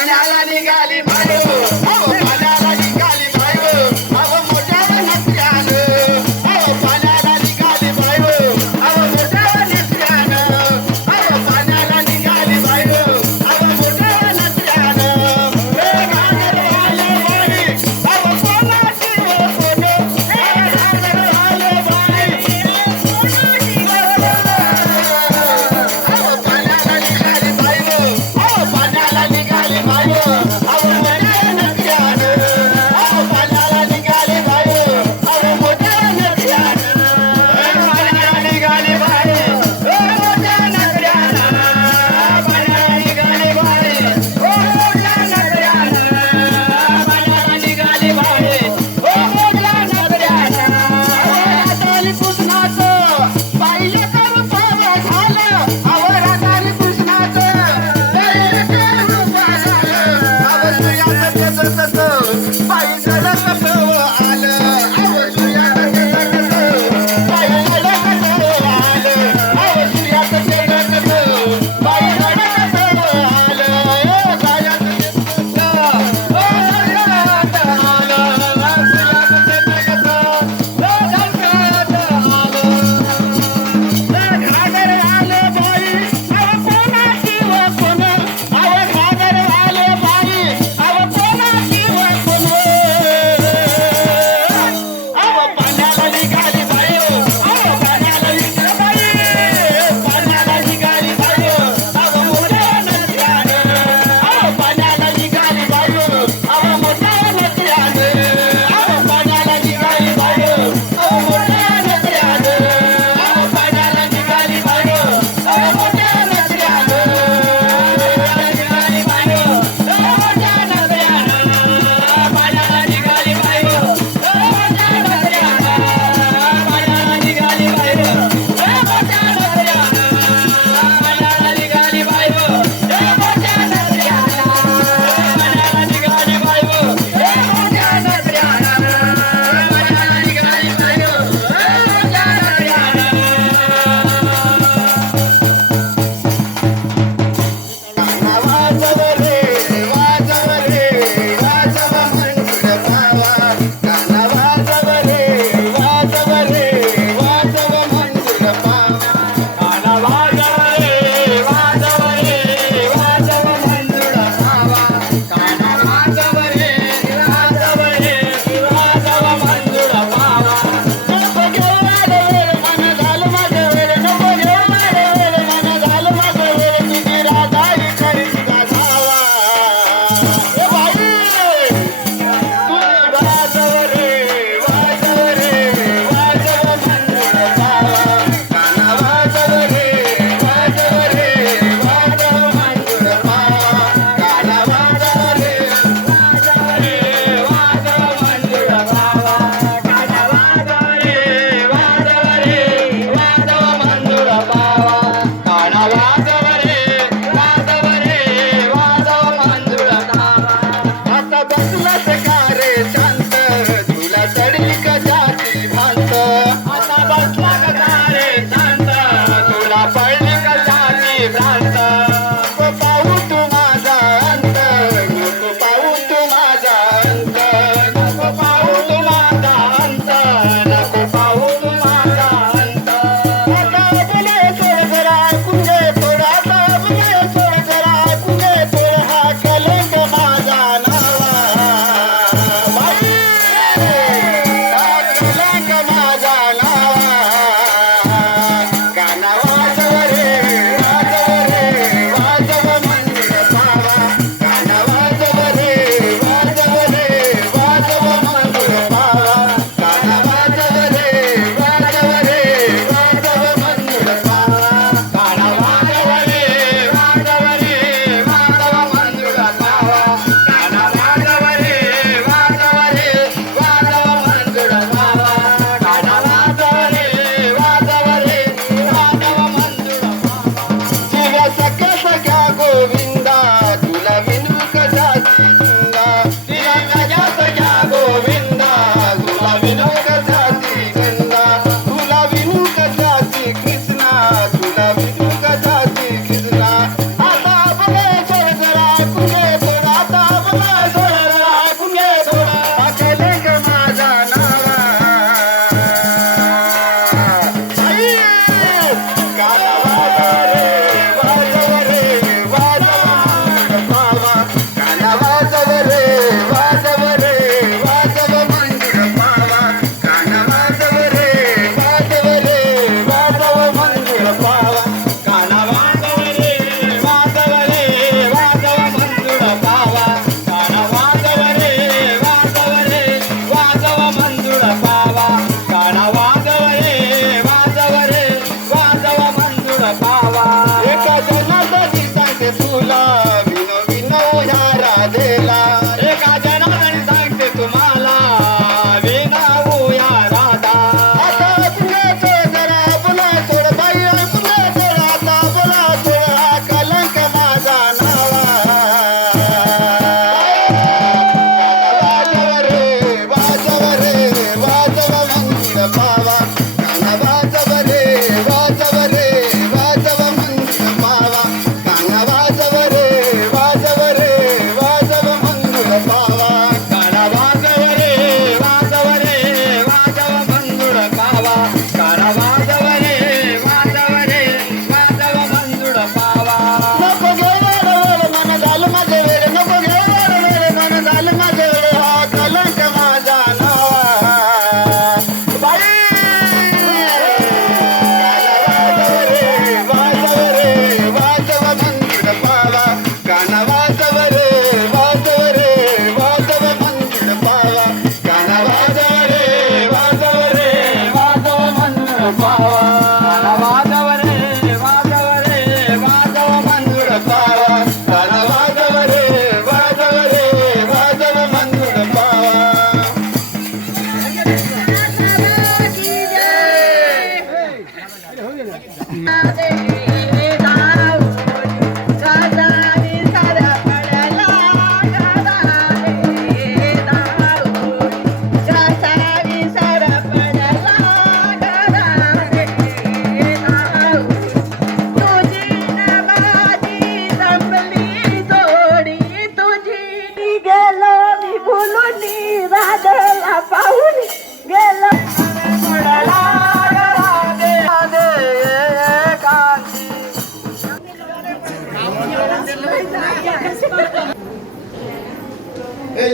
आणि आला निघाली বাবা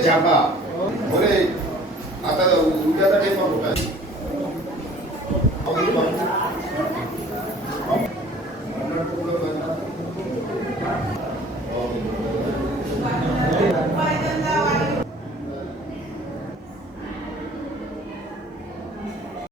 हे झापा बोले आता उद्याचा टेपा कुठं